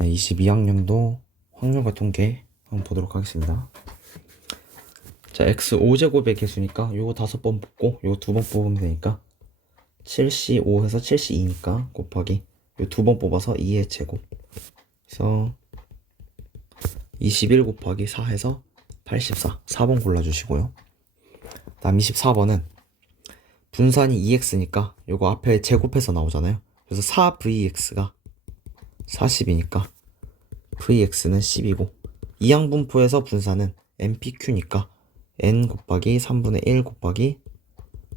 네, 22학년도 확률과 통계 한번 보도록 하겠습니다. 자, x 5제곱의 개수니까 요거 다섯 번 뽑고 요거 두 번 뽑으면 되니까 7c 5해서 7c 2니까 곱하기 요 두 번 뽑아서 2의 제곱 그래서 21 곱하기 4 해서 84 4번 골라주시고요. 다음 24번은 분산이 2x니까 요거 앞에 제곱해서 나오잖아요. 그래서 4vx가 40이니까 vx는 10이고 이항분포에서 분산은 npq니까 n 곱하기 3분의 1 곱하기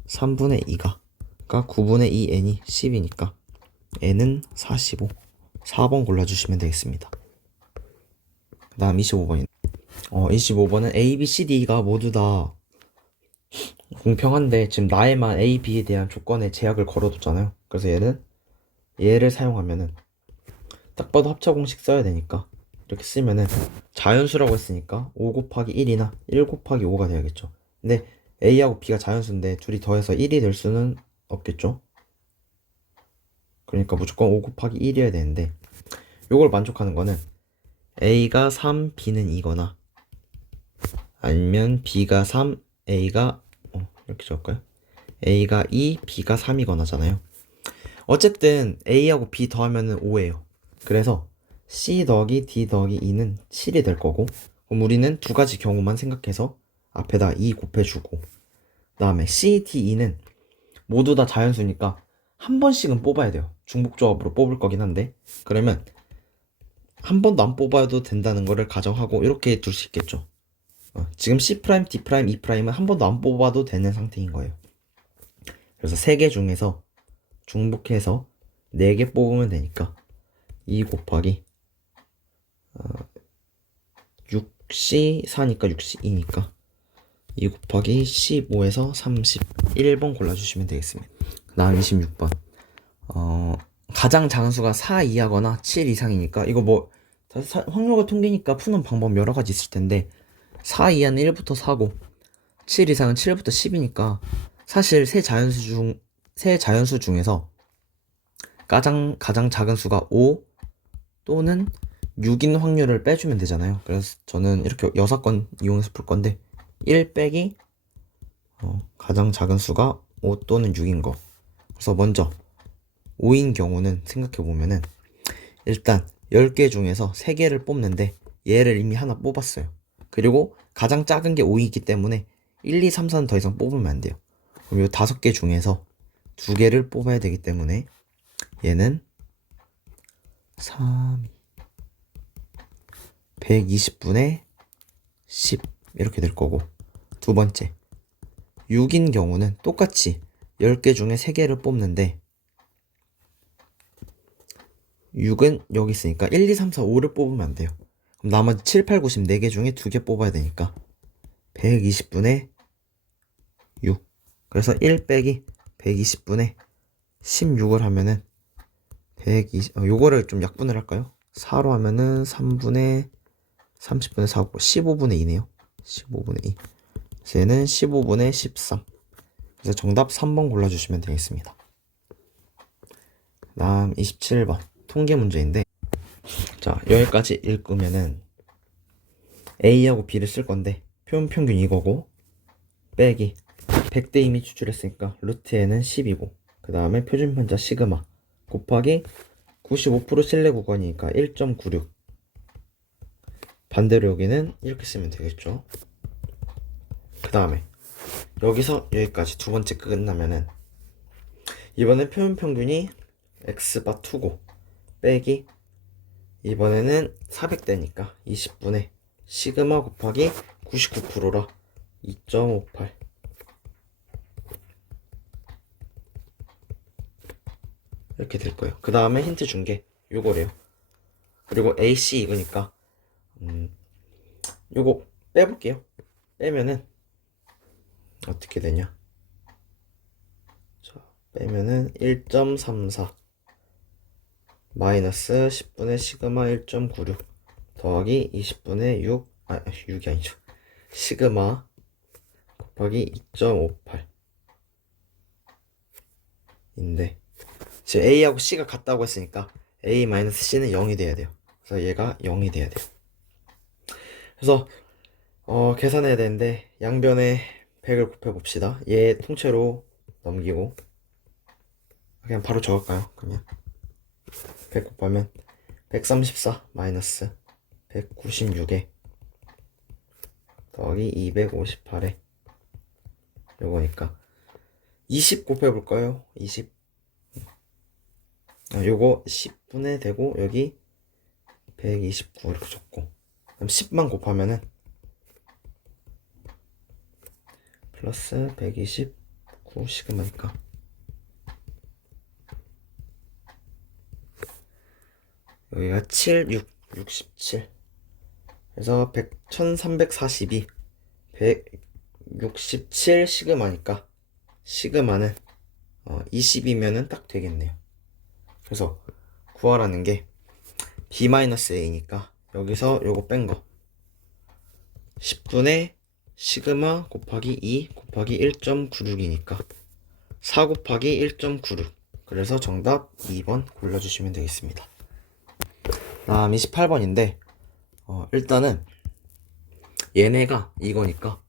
3분의 2가 가 9분의 2n이 10이니까 n은 45 4번 골라주시면 되겠습니다. 그 다음 25번인 어 25번은 a, b, c, d가 모두 다 공평한데 지금 나에만 a, b에 대한 조건에 제약을 걸어뒀잖아요. 그래서 얘는 얘를 사용하면은 딱 봐도 합차 공식 써야 되니까 이렇게 쓰면은 자연수라고 했으니까 5 곱하기 1이나 1 곱하기 5가 돼야겠죠. 근데 A하고 B가 자연수인데 둘이 더해서 1이 될 수는 없겠죠. 그러니까 무조건 5 곱하기 1이어야 되는데 요걸 만족하는 거는 A가 3, B는 2거나 아니면 B가 3, A가 어, 이렇게 적을까요? A가 2, B가 3이거나잖아요. 어쨌든 A하고 B 더하면은 5예요. 그래서 C 더하기 D 더하기 2는 7이 될 거고 그럼 우리는 두 가지 경우만 생각해서 앞에다 2 곱해주고 그 다음에 C, D, E는 모두 다 자연수니까 한 번씩은 뽑아야 돼요. 중복조합으로 뽑을 거긴 한데 그러면 한 번도 안 뽑아도 된다는 거를 가정하고 이렇게 둘 수 있겠죠. 어, 지금 C', D', E''은 한 번도 안 뽑아도 되는 상태인 거예요. 그래서 세 개 중에서 중복해서 네 개 뽑으면 되니까 2 곱하기 어, 6C 4니까 6C 2니까 2 곱하기 15에서 31번 골라주시면 되겠습니다. 그 다음 26번 어, 가장 작은 수가 4 이하거나 7 이상이니까 이거 뭐 확률과 통계니까 푸는 방법 여러 가지 있을 텐데 4 이하는 1부터 4고 7 이상은 7부터 10이니까 사실 세 자연수 중 세 자연수 중에서 가장 가장 작은 수가 5 또는 6인 확률을 빼주면 되잖아요. 그래서 저는 이렇게 6건 이용해서 풀 건데 1 빼기 어, 가장 작은 수가 5 또는 6인 거. 그래서 먼저 5인 경우는 생각해 보면은 일단 10개 중에서 3개를 뽑는데 얘를 이미 하나 뽑았어요. 그리고 가장 작은 게 5이기 때문에 1, 2, 3, 4는 더 이상 뽑으면 안 돼요. 그럼 이 5개 중에서 2개를 뽑아야 되기 때문에 얘는 3 120분의 10 이렇게 될 거고. 두 번째. 6인 경우는 똑같이 10개 중에 3개를 뽑는데 6은 여기 있으니까 1, 2, 3, 4, 5를 뽑으면 안 돼요. 그럼 나머지 7, 8, 9, 10 4개 중에 2개 뽑아야 되니까 120분의 6 그래서 1 빼기 120분의 16을 하면은 120, 어, 요거를 좀 약분을 할까요? 4로 하면은 3분의 30분의 4, 15분의 2네요. 15분의 2. 그래서 얘는 15분의 13. 그래서 정답 3번 골라주시면 되겠습니다. 다음 27번 통계 문제인데 자 여기까지 읽으면은 A하고 B를 쓸 건데 표현 평균 이거고 빼기 100대 이미 추출했으니까 루트 n은 10이고 그 다음에 표준 편자 시그마 곱하기 95% 신뢰 구간이니까 1.96 반대로 여기는 이렇게 쓰면 되겠죠? 그 다음에 여기서 여기까지 두 번째 끝나면은 이번엔 표현 평균이 x바 2고 빼기 이번에는 400대니까 20분의 시그마 곱하기 99%라 2.58 이렇게 될 거예요. 그 다음에 힌트 준 게 요거래요. 그리고 AC 이거니까 음, 요거 빼볼게요. 빼면은 어떻게 되냐? 자, 빼면은 1.34 마이너스 10분의 시그마 1.96 더하기 20분의 6, 아, 6이 아니죠. 시그마 곱하기 2.58 인데 지금 A하고 C가 같다고 했으니까 A-C는 0이 돼야 돼요. 그래서 얘가 0이 돼야 돼요. 그래서 어, 계산해야 되는데 양변에 100을 곱해 봅시다. 얘 통째로 넘기고 그냥 바로 적을까요? 그냥 100 곱하면 134 마이너스 196에 더하기 258에 요거니까 20 곱해볼까요? 20 아, 요거 10분의 되고 여기 129 이렇게 적고. 그럼 10만 곱하면은 플러스 129 시그마니까 여기가 7, 6, 67 그래서 100, 1342 167 시그마니까 시그마는 어, 20이면은 딱 되겠네요 그래서 구하라는 게 b-a니까 여기서 요거 뺀 거. 10분의 시그마 곱하기 2 곱하기 1.96이니까 4 곱하기 1.96 그래서 정답 2번 골라주시면 되겠습니다. 다음 28번인데 어, 일단은 얘네가 이거니까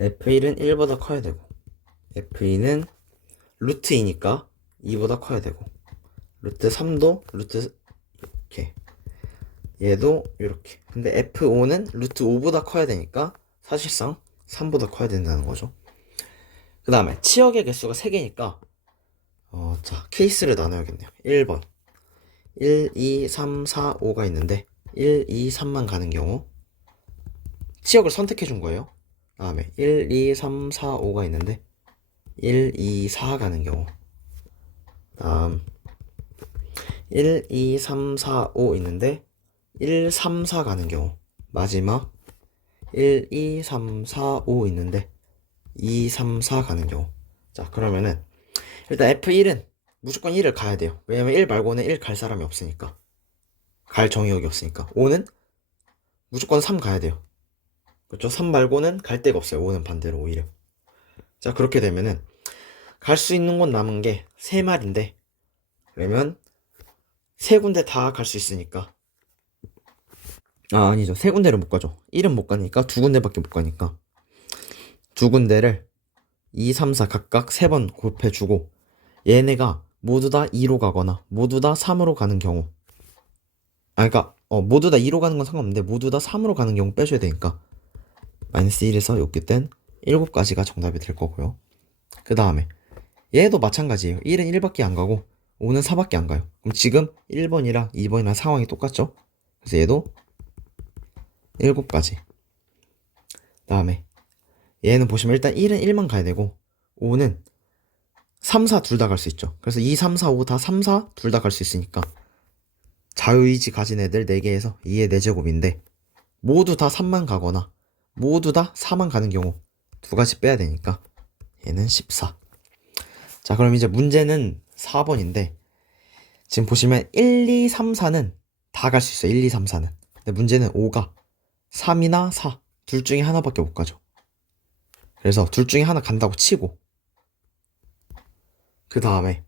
F1은 1보다 커야 되고 F2는 루트 2니까 2보다 커야 되고 루트 3도 루트 이렇게. 얘도 이렇게. 근데 F5는 루트 5보다 커야 되니까 사실상 3보다 커야 된다는 거죠. 그 다음에 치역의 개수가 3개니까 어, 자 케이스를 나눠야겠네요. 1번. 1, 2, 3, 4, 5가 있는데 1, 2, 3만 가는 경우 치역을 선택해 준 거예요. 그 다음에 1, 2, 3, 4, 5가 있는데 1, 2, 4 가는 경우 다음 1, 2, 3, 4, 5 있는데 1, 3, 4 가는 경우 마지막 1, 2, 3, 4, 5 있는데 2, 3, 4 가는 경우. 자 그러면은 일단 F1은 무조건 1을 가야 돼요. 왜냐면 1 말고는 1 갈 사람이 없으니까. 갈 정의역이 없으니까. 5는 무조건 3 가야 돼요. 그렇죠? 3 말고는 갈 데가 없어요. 5는 반대로 오히려. 자 그렇게 되면은 갈 수 있는 곳 남은 게 3마리인데 그러면 세 군데 다 갈 수 있으니까. 아 아니죠. 세 군데를 못 가죠. 1은 못 가니까 두 군데밖에 못 가니까. 두 군데를 2, 3, 4 각각 세 번 곱해주고 얘네가 모두 다 2로 가거나 모두 다 3으로 가는 경우. 아 그니까 어, 모두 다 2로 가는 건 상관없는데 모두 다 3으로 가는 경우 빼줘야 되니까. 마이너스 1에서 이렇게 땐 7가지가 정답이 될 거고요. 그 다음에 얘도 마찬가지예요 1은 1밖에 안 가고 5는 4밖에 안 가요 그럼 지금 1번이랑 2번이랑 상황이 똑같죠 그래서 얘도 7가지 다음에 얘는 보시면 일단 1은 1만 가야 되고 5는 3, 4 둘 다 갈 수 있죠. 그래서 2, 3, 4, 5 다 3, 4 둘 다 갈 수 있으니까 자유의지 가진 애들 4개에서 2의 4제곱인데 모두 다 3만 가거나 모두 다 4만 가는 경우 두 가지 빼야 되니까 얘는 14. 자, 그럼 이제 문제는 4번인데 지금 보시면 1, 2, 3, 4는 다 갈 수 있어요. 1, 2, 3, 4는. 근데 문제는 5가 3이나 4 둘 중에 하나밖에 못 가죠. 그래서 둘 중에 하나 간다고 치고 그 다음에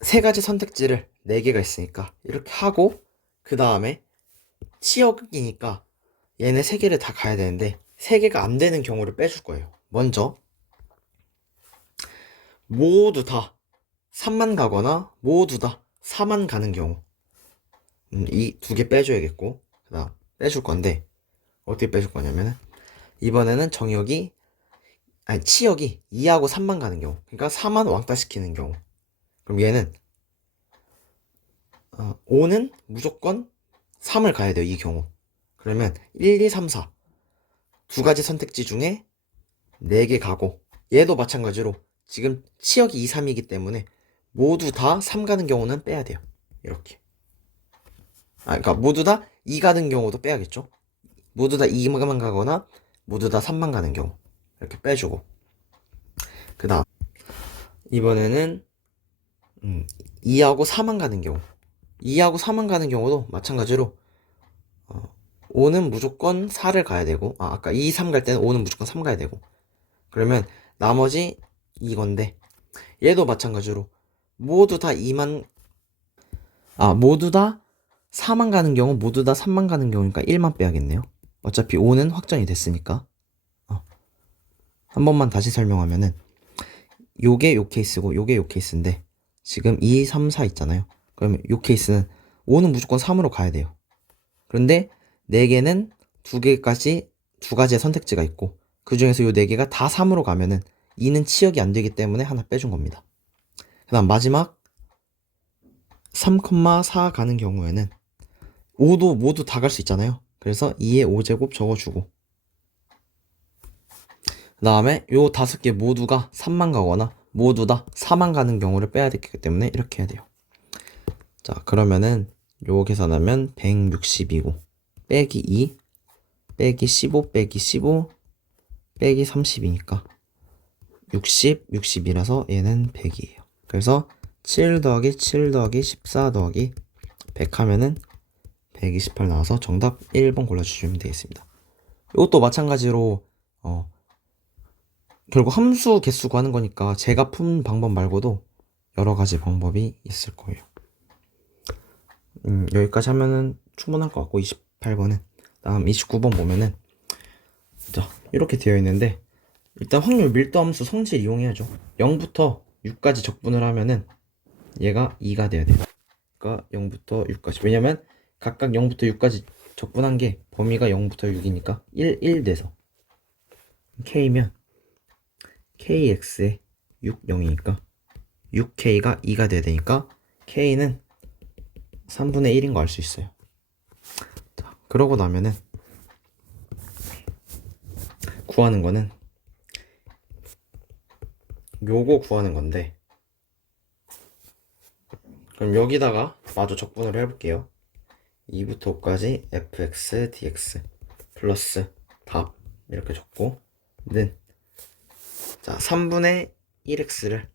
세 가지 선택지를 네 개가 있으니까 이렇게 하고 그 다음에 치역이니까 얘네 세 개를 다 가야 되는데 세 개가 안 되는 경우를 빼줄 거예요. 먼저 모두 다 3만 가거나 모두 다 4만 가는 경우. 음, 이 두 개 빼줘야겠고 그 다음 빼줄 건데 어떻게 빼줄 거냐면은 이번에는 정역이 아니 치역이 2하고 3만 가는 경우. 그러니까 4만 왕따 시키는 경우. 그럼 얘는 어, 5는 무조건 3을 가야 돼요 이 경우. 그러면 1, 2, 3, 4 두 가지 선택지 중에 4개 가고 얘도 마찬가지로 지금 치역이 2, 3이기 때문에 모두 다 3 가는 경우는 빼야 돼요. 이렇게. 아 그러니까 모두 다 2 가는 경우도 빼야겠죠? 모두 다 2만 가거나 모두 다 3만 가는 경우. 이렇게 빼주고. 그 다음 이번에는 음, 2하고 4만 가는 경우. 2하고 4만 가는 경우도 마찬가지로 어, 5는 무조건 4를 가야 되고 아, 아까 2, 3 갈 때는 5는 무조건 3 가야 되고. 그러면 나머지 이건데 얘도 마찬가지로 모두 다 2만 아, 모두 다 4만 가는 경우, 모두 다 3만 가는 경우니까 1만 빼야겠네요. 어차피 5는 확정이 됐으니까. 어. 한 번만 다시 설명하면은, 요게 요 케이스고, 요게 요 케이스인데, 지금 2, 3, 4 있잖아요. 그러면 요 케이스는 5는 무조건 3으로 가야 돼요. 그런데 4개는 2개까지, 두 가지의 선택지가 있고, 그 중에서 요 4개가 다 3으로 가면은 2는 치역이 안 되기 때문에 하나 빼준 겁니다. 그 다음 마지막 3,4 가는 경우에는 5도 모두 다 갈 수 있잖아요. 그래서 2의 5제곱 적어주고 그 다음에 요 다섯 개 모두가 3만 가거나 모두 다 4만 가는 경우를 빼야 되기 때문에 이렇게 해야 돼요. 자 그러면은 요 계산하면 160이고 빼기 2 빼기 15 빼기 15 빼기 30이니까 60, 60이라서 얘는 100이에요. 그래서 7 더하기 7 더하기 14 더하기 100 하면은 128 나와서 정답 1번 골라주시면 되겠습니다. 이것도 마찬가지로 어 결국 함수 개수 구하는 거니까 제가 푼 방법 말고도 여러 가지 방법이 있을 거예요. 음, 여기까지 하면은 충분할 것 같고 28번은 다음 29번 보면은 자 이렇게 되어 있는데 일단 확률 밀도 함수 성질 이용해야죠. 0부터 6까지 적분을 하면은 얘가 2가 돼야 돼요. 그러니까 0부터 6까지. 왜냐면 각각 0부터 6까지 적분한 게 범위가 0부터 6이니까 1, 1 돼서 k면 kx에 6, 0이니까 6k가 2가 돼야 되니까 k는 3분의 1인 거 알 수 있어요. 자, 그러고 나면은 구하는 거는 요거 구하는 건데. 그럼 여기다가 마저 적분을 해볼게요. 2부터 5까지 fx dx 플러스 답 이렇게 적고 는. 자 3분의 1x를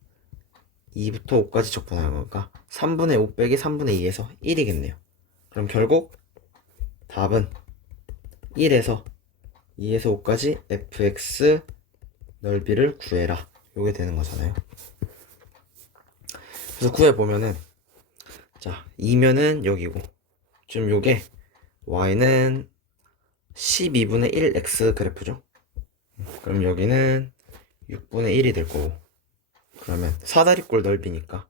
2부터 5까지 적분하는 거니까 3분의 5 빼기 3분의 2에서 1이겠네요. 그럼 결국 답은 1에서 2에서 5까지 fx 넓이를 구해라 요게 되는 거잖아요. 그래서 구해 보면은 자 2면은 여기고 지금 요게 y는 12분의 1x 그래프죠? 그럼 여기는 6분의 1이 될 거고 그러면 사다리꼴 넓이니까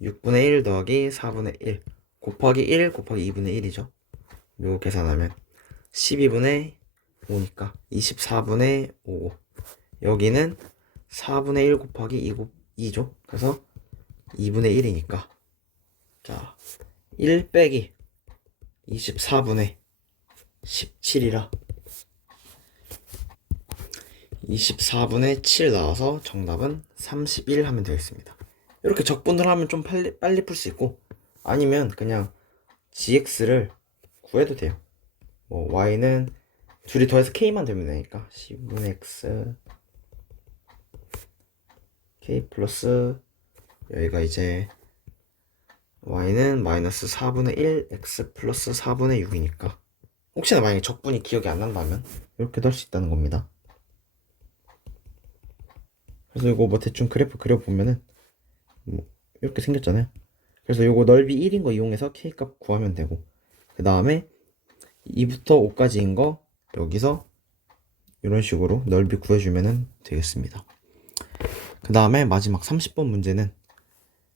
6분의 1 더하기 4분의 1 곱하기 1 곱하기 2분의 1이죠? 요 계산하면 12분의 5니까 24분의 5 여기는 4분의 1 곱하기 2, 곱 2죠 그래서 2분의 1이니까 자, 1 빼기 24분의 17이라 24분의 7 나와서 정답은 31 하면 되겠습니다. 이렇게 적분을 하면 좀 빨리, 빨리 풀 수 있고 아니면 그냥 gx를 구해도 돼요. 뭐 y는 둘이 더해서 k만 되면 되니까 10분의 x k 플러스. 여기가 이제 y는 마이너스 4분의 1 x 플러스 4분의 6이니까. 혹시나 만약에 적분이 기억이 안 난다면 이렇게도 할 수 있다는 겁니다. 그래서 이거 뭐 대충 그래프 그려보면은 뭐 이렇게 생겼잖아요. 그래서 이거 넓이 1인 거 이용해서 k값 구하면 되고 그 다음에 2부터 5까지인 거 여기서 이런 식으로 넓이 구해주면 되겠습니다 그 다음에 마지막 30번 문제는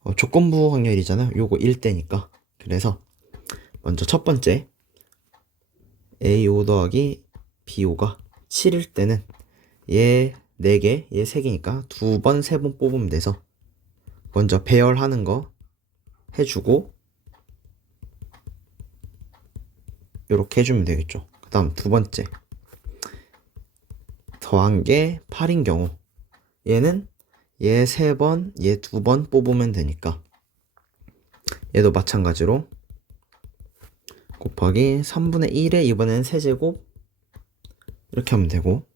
어, 조건부 확률이잖아요. 요거 1대니까. 그래서 먼저 첫 번째 A5 더하기 B5가 7일 때는 얘 4개, 얘 3개니까 두 번, 세 번 뽑으면 돼서 먼저 배열하는 거 해주고 요렇게 해주면 되겠죠. 그 다음 두 번째 더한 게 8인 경우 얘는 얘 세 번, 얘 두 번 뽑으면 되니까. 얘도 마찬가지로 곱하기 3분의 1에 이번엔 세제곱 이렇게 하면 되고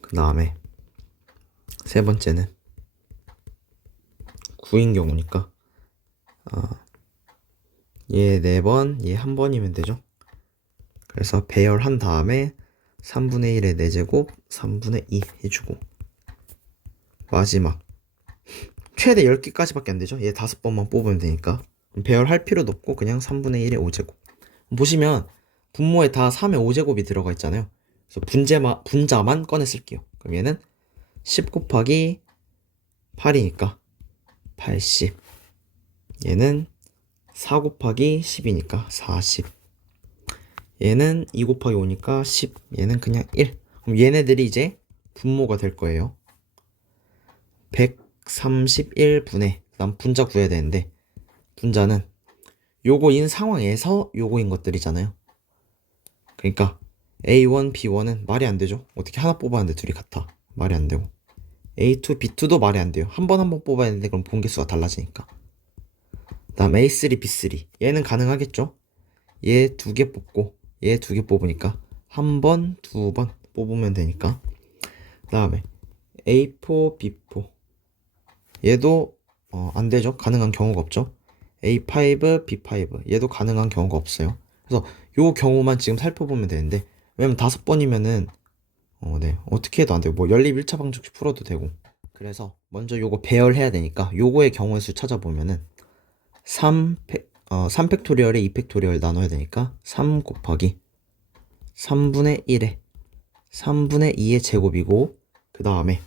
그 다음에 세 번째는 9인 경우니까 아, 얘네 번, 얘한 번이면 되죠? 그래서 배열한 다음에 3분의 1의 4제곱, 3분의 2 해주고 마지막 최대 10개까지밖에 안 되죠. 얘 다섯 번만 뽑으면 되니까. 배열할 필요도 없고 그냥 3분의 1의 5제곱. 보시면 분모에 다 3의 5제곱이 들어가 있잖아요. 그래서 분제마, 분자만 꺼내 쓸게요. 그럼 얘는 10 곱하기 8이니까 80. 얘는 4 곱하기 10이니까 40. 얘는 2 곱하기 5니까 10. 얘는 그냥 1. 그럼 얘네들이 이제 분모가 될 거예요. 131분의 그다음 분자 구해야 되는데 분자는 요거인 상황에서 요거인 것들이잖아요. 그러니까 A1, B1은 말이 안 되죠. 어떻게 하나 뽑았는데 둘이 같아. 말이 안 되고. A2, B2도 말이 안 돼요. 한 번 한 번 뽑아야 되는데 그럼 본개수가 달라지니까. 다음 A3, B3. 얘는 가능하겠죠? 얘 두 개 뽑고 얘 두 개 뽑으니까 한 번, 두 번 뽑으면 되니까. 다음에 A4, B4. 얘도 어, 안 되죠. 가능한 경우가 없죠. A5, B5. 얘도 가능한 경우가 없어요. 그래서 요 경우만 지금 살펴보면 되는데 왜냐면 다섯 번이면은 어, 네. 어떻게 해도 안 돼요. 뭐 연립 1차 방정식 풀어도 되고. 그래서 먼저 요거 배열해야 되니까 요거의 경우의 수 찾아보면은 3 팩, 어, 3팩토리얼에 2팩토리얼 나눠야 되니까 3 곱하기 3분의 1에 3분의 2의 제곱이고 그 다음에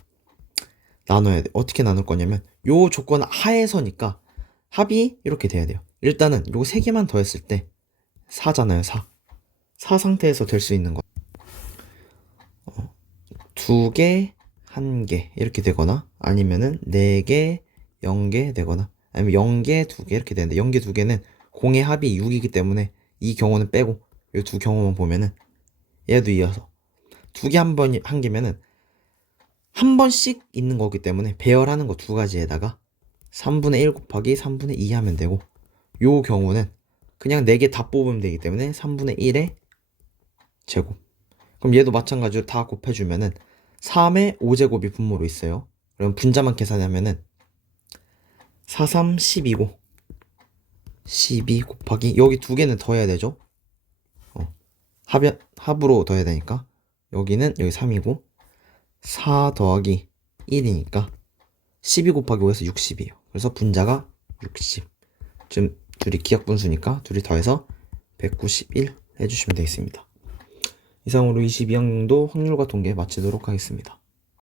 나눠야 돼. 어떻게 나눌 거냐면 요 조건 하에서니까 합이 이렇게 돼야 돼요. 일단은 요 세 개만 더했을 때 4잖아요, 4. 4 상태에서 될 수 있는 거. 어, 두 개, 한 개 이렇게 되거나 아니면은 네 개, 0개 되거나 아니면 0개, 두 개 이렇게 되는데 0개, 두 개는 공의 합이 6이기 때문에 이 경우는 빼고 요두 경우만 보면은 얘도 이어서 두 개 한 번 한 개면은 한 번씩 있는 거기 때문에 배열하는 거 두 가지에다가 3분의 1 곱하기 3분의 2 하면 되고 요 경우는 그냥 4개 다 뽑으면 되기 때문에 3분의 1의 제곱 그럼 얘도 마찬가지로 다 곱해주면은 3의 5제곱이 분모로 있어요 그럼 분자만 계산하면은 4, 3, 10이고 12 곱하기 여기 두 개는 더해야 되죠 어. 합, 합으로 더해야 되니까 여기는 여기 3이고 4 더하기 1이니까 12 곱하기 5에서 60이에요. 그래서 분자가 60. 지금 둘이 기하분수니까 둘이 더해서 191 해주시면 되겠습니다. 이상으로 22학년도 확률과 통계 마치도록 하겠습니다.